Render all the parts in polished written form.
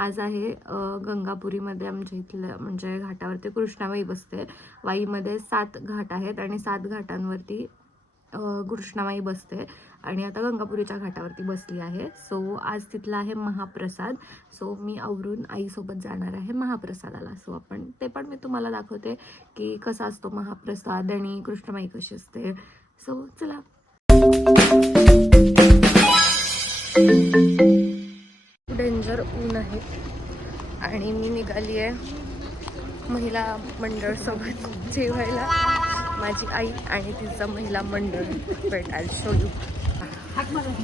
आज आहे गंगापुरीमध्ये आमच्या इथलं म्हणजे घाटावरती कृष्णाबाई बसते. वाईमध्ये 7 घाट आहेत आणि 7 घाटांवरती कृष्णाबाई बसते आणि आता गंगापुरीच्या घाटावरती बसली आहे. सो आज तिथला आहे महाप्रसाद. सो मी आवरून आईसोबत जाणार आहे महाप्रसादाला. सो ते पण मी तुम्हाला दाखवते की कसा असतो महाप्रसाद आणि कृष्णाबाई कशी असते. सो चला. डेंजर ऊन आहे आणि मी निघाली आहे महिला मंडळ सोबत जेवायला. माझी आई आणि तिचं महिला मंडळ. Wait I show you.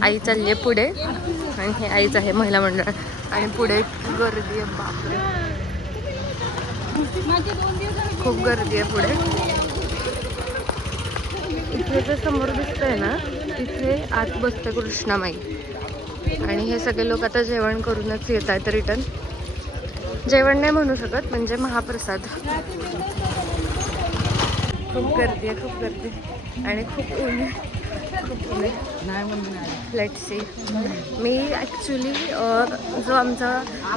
आई चालली आहे पुढे आणि हे आईच आहे महिला मंडळ आणि पुढे गर्दी आहे. बापरे खूप गर्दी आहे पुढे. इथे जे समोर दिसतंय ना तिथे आत बसते कृष्णाबाई आणि हे सगळे लोक आता जेवण करूनच येत आहेत रिटर्न. जेवण नाही म्हणू शकत म्हणजे महाप्रसाद. खूप गर्दी आहे, खूप गर्दी आणि खूप ऊन आहे, खूप ऊन आहे. Let's see. मी ॲक्च्युली जो आमचा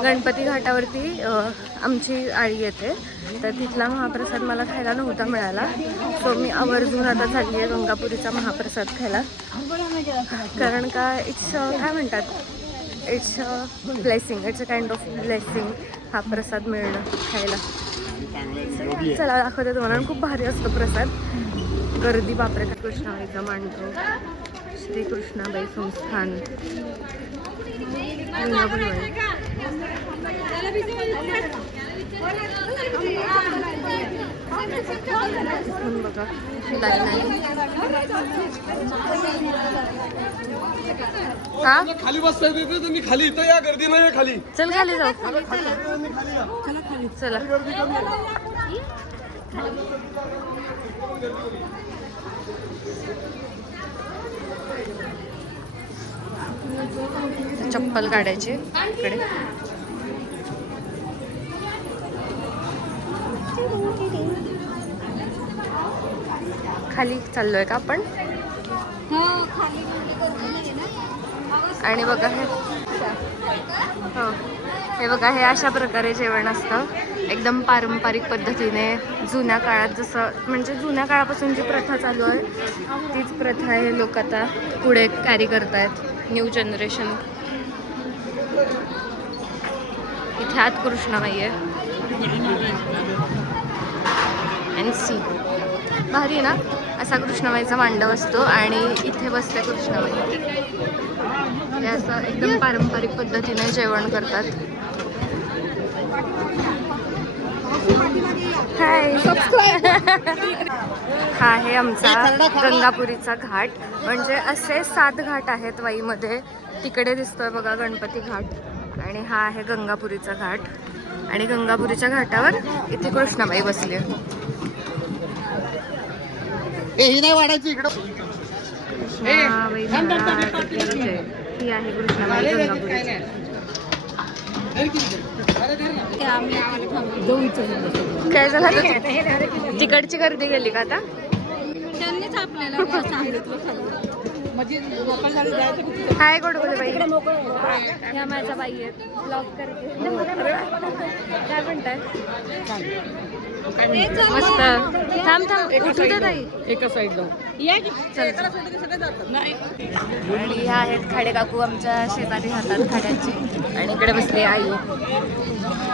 गणपती घाटावरती आमची आळी येते तर तिथला महाप्रसाद मला खायला नव्हता मिळाला. सो मी आवर्जून आता चालली आहे गंगापुरीचा महाप्रसाद खायला. कारण का इट्स काय म्हणतात, it's blessing, it's a kind of blessing हा प्रसाद मिळणं खायला. चला दाखवते तुम्हाला. खूप भारी असतो प्रसाद. गर्दी बापरे. कृष्णाबाईचा मांडव, श्री कृष्णाबाई संस्थान बघा लाईन आहे. हा खाली बसता येते तुम्ही, खाली इथं या, गर्दी नाही खाली. चल खाली जाऊ. चला चप्पल काढायची इकडे. खाली चाललोय का आपण? आणि बघा हे बघा हे अशा प्रकारे जेवण असतं एकदम पारंपरिक पद्धतीने. जुन्या काळात जसं म्हणजे जुन्या काळापासून जी प्रथा चालू आहे तीच प्रथा हे लोक आता पुढे कॅरी करतायत, न्यू जनरेशन. इथे आत कृष्णाबाई आहे. एन सी भारी ना. असा कृष्णाबाईचा मांडव असतो आणि इथे बसते कृष्णाबाई. हे असं एकदम पारंपरिक पद्धतीने जेवण करतात. हाय. हा आहे आमचा गंगापुरीचा घाट. म्हणजे असे 7 घाट आहेत वाईमध्ये. तिकडे दिसतोय बघा गणपती घाट आणि हा आहे गंगापुरीचा घाट. आणि गंगापुरीच्या घाटावर इथे कृष्णाबाई बसली आहे. ही वाढायची इकडं. कृष्णाबाई ही आहे कृष्णाबाई गंगापुरीची. काय झालं? तिकडची गर्दी गेली का आता? त्यांनीच आपल्याला सांगितलं. हाय गोडबोले बाई. ह्या माझ्या बाई आहेत. ब्लॉग करते. काय म्हणताय? मस्त. थांब उठू दे ताई. एका साईडला आणि ह्या आहेत खाडे काकू आमच्या शेजारी राहतात खाड्यांची. आणि इकडे बसली आई.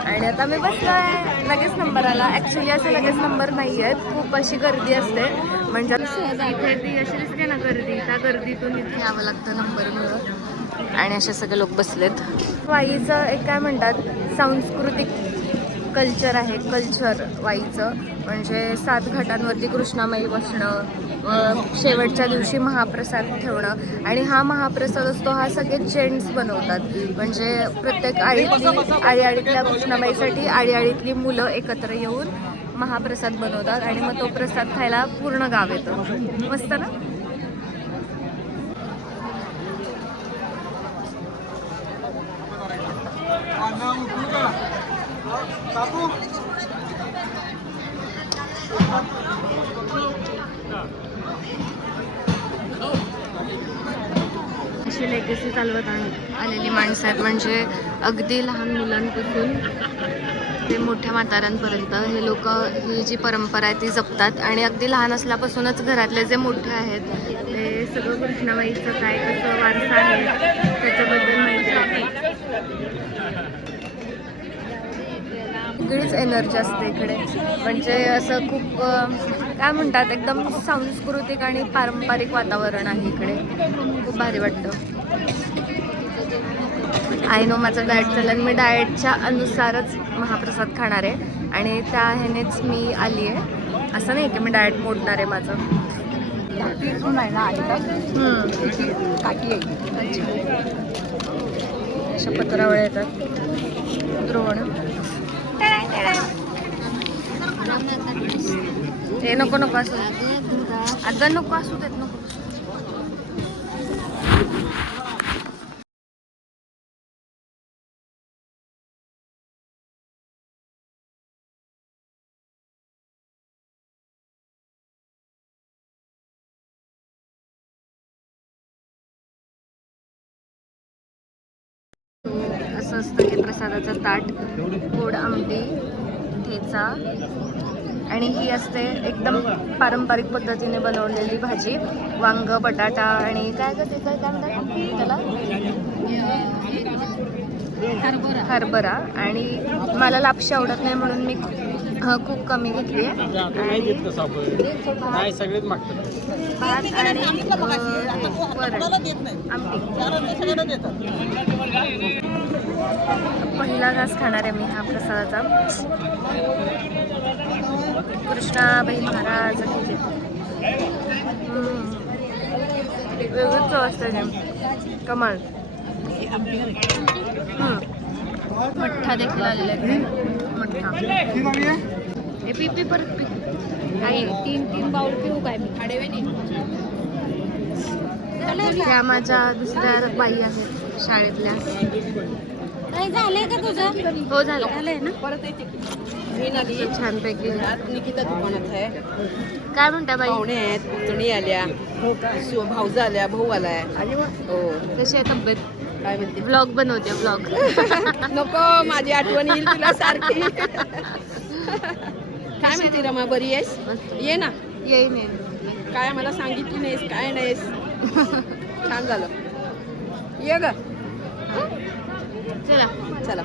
आणि आता मी बसलोय. लगेच नंबर आला. ॲक्च्युली असं लगेच नंबर नाही आहेत. खूप अशी गर्दी असते. म्हणजे इथे ती अशी दिसते ना गर्दी, त्या गर्दीतून इथे यावं लागतं नंबर मिळवत. आणि असे सगळे लोक बसलेत. वाईचं एक काय म्हणतात सांस्कृतिक कल्चर आहे. कल्चर वाईचं म्हणजे 7 घाटांवरती कृष्णाबाई बसणं, शेवटच्या दिवशी महाप्रसाद ठेवणं. आणि हा महाप्रसाद असतो हा सगळे जेंट्स बनवतात. म्हणजे प्रत्येक आळीतल्या कृष्णाबाईसाठी आळीतली मुलं एकत्र येऊन महाप्रसाद बनवतात आणि मग तो प्रसाद खायला पूर्ण गाव येतं. मस्त ना. अशी BTC चालवत आलेली माणसं आहेत. म्हणजे अगदी लहान मुलांपासून ते मोठ्या म्हाताऱ्यांपर्यंत हे लोक ही जी परंपरा आहे ती जपतात. आणि अगदी लहान असल्यापासूनच घरातले जे मोठे आहेत ते सगळं कृष्णाबाईचं काय कसं वारसा आहे त्याच्याबद्दल माहिती आहे. वेगळीच एनर्जी असते इकडे. म्हणजे असं खूप काय म्हणतात एकदम सांस्कृतिक आणि पारंपरिक वातावरण आहे इकडे. खूप भारी वाटतं. आय नो माझं डाएट चाललं. मी डाएटच्या अनुसारच महाप्रसाद खाणार आहे आणि त्या ह्यानेच मी आली आहे. असं नाही की मी डाएट मोडणार आहे माझं. अशा पत्रावळ्या येतात. द्रोण हे नको नको असू अगं नको असू देत नको. असं असतं की प्रसादाचं ताट, गोड आमटी, ठेचा आणि ही असते एकदम पारंपरिक पद्धतीने बनवलेली भाजी. वांग, बटाटा आणि काय ते काय म्हणतात त्याला हरभरा. आणि मला लापशी आवडत नाही म्हणून मी खूप कमी घेतली आहे. भात आणि आमटी. पहिला घास खाणार आहे मी हा प्रसादाचा. कृष्णाबाई महाराज वेगळीच चव असते कमाल. मठ्ठा देखील आलेला आहे. मठ्ठा हे पी परत पी. काही 3 बाउल पिऊ काय मी. त्या माझ्या दुसऱ्या बाई आहेत शाळेतल्या. झालंय का तुझं? हो झालं. झालंय ना. छानपैकी. निकिता दुकानात आहे. काय म्हणता बाई? पाहुणे आहेत, पुतणी आल्या, भाऊजा आल्या, भाऊ आलाय. हो. कशी आहे तब्येत? काय म्हणते? ब्लॉग बनवते ब्लॉग. नको माझी आठवण येईल तुला सारखी. काय म्हणते रमा, बरी आहेस? ये ना. येईन. काय मला सांगितली नाहीस, काय नाहीस. छान झालं. ये ग. चला चला.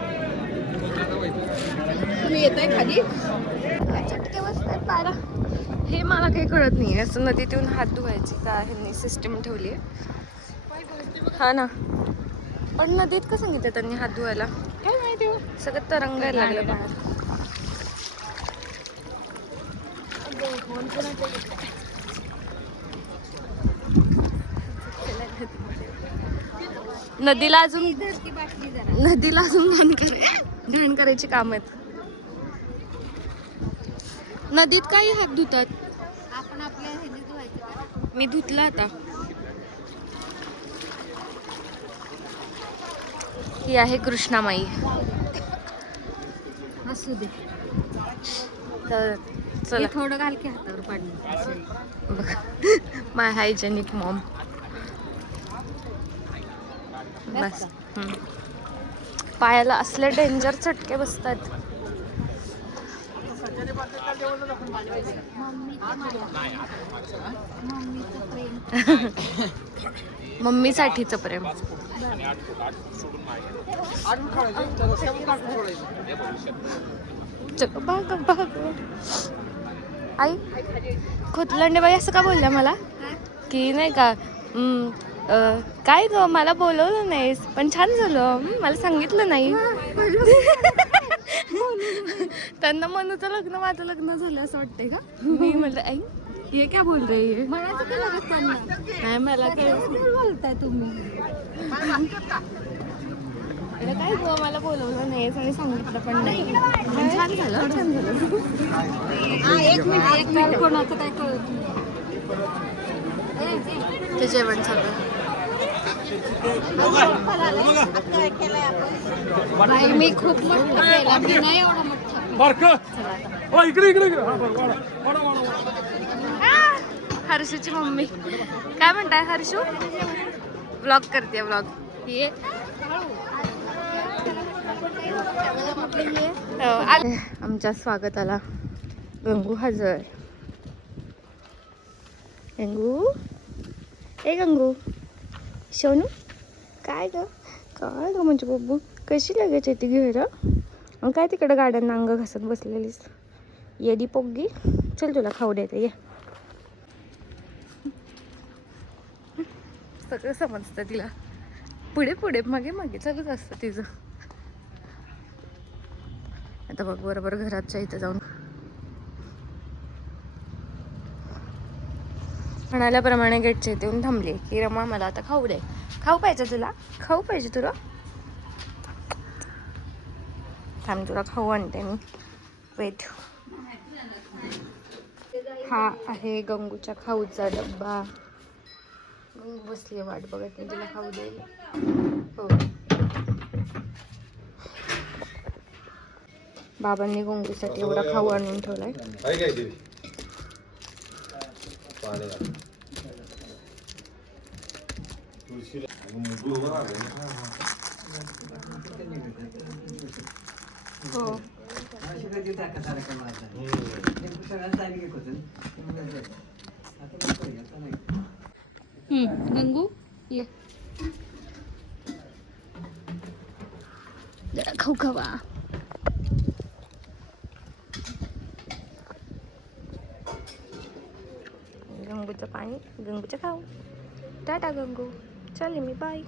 तुम्ही येताय खाली? चटके बसतात पारा. हे मला काही कळत नाही. असं नदीत येऊन हात धुवायची का ह्यांनी सिस्टम ठेवली आहे. हा ना. पण नदीत का सांगितलं त्यांनी हात धुवायला काय माहिती. सगळं तरंगायला लागलं बाहेर. नदीला अजून घाण करायची काम आहेत. नदीत काही हात धुतात. आपण आपल्या ह्याने धुवायचं. मी धुतला आता. ही आहे कृष्णामाई. असू दे. तर चला थोडं घाल की हातावर पाणी. बघ माय हायजेनिक मॉम. बस. पायाला असले डेंजर चटके बसतात. मम्मीसाठीचं प्रेम. आई खोतलांडे बाई असं का बोलल्या मला की नाही का काय ग मला बोलवलं नाहीस पण छान झालं मला सांगितलं नाही. त्यांना मनूचं लग्न माझं लग्न झालं असं वाटतंय का. मी म्हटलं आई ये क्या बोल रही है. म्हणायचं की लगेच त्यांना. नाही मला काय बोलताय तुम्ही. काय ग मला बोलवलं नाहीस आणि सांगितलं पण नाही. छान झालं छान झालं. एक मिनिट कोणाचं काय कळत ते जेवण सगळं मी खूप मोठा केला. मी नाही एवढा मोठा. हर्षूची मम्मी काय म्हणताय हर्षू. ब्लॉग करते ब्लॉग. ये आमच्या स्वागताला गंगू हजर. गंगू ए गंगू सोनू काय ग म्हणजे बब्बू कशी लगेच येते घेरा. मग काय तिकडं गाड्यांना अंग घासत बसलेलीस येडी पोग्गी. चल तुला खाऊ देते ये. सगळं समजतं तिला. पुढे पुढे मागे मागे चालूच असतं तिचं. आता बघ बरोबर घराच्या इथं जाऊन म्हणाल्याप्रमाणे गेटच्या इथे येऊन थांबले की रमा मला आता खाऊ दे. खाऊ पाहिजे तुला. खाऊ पाहिजे तुला. थांब तुला खाऊ आणते मी. वेट. हा आहे गंगूच्या खाऊचा डब्बा. मी बसली वाट बघत मी तिला खाऊ देईल. हो बाबांनी गंगूसाठी एवढा खाऊ आणून ठेवलाय. हो गंगू ये जरा खाऊ खावा. गंगूचं पाणी गंगूचं खाऊ. टाटा गंगू. चल मी बाय.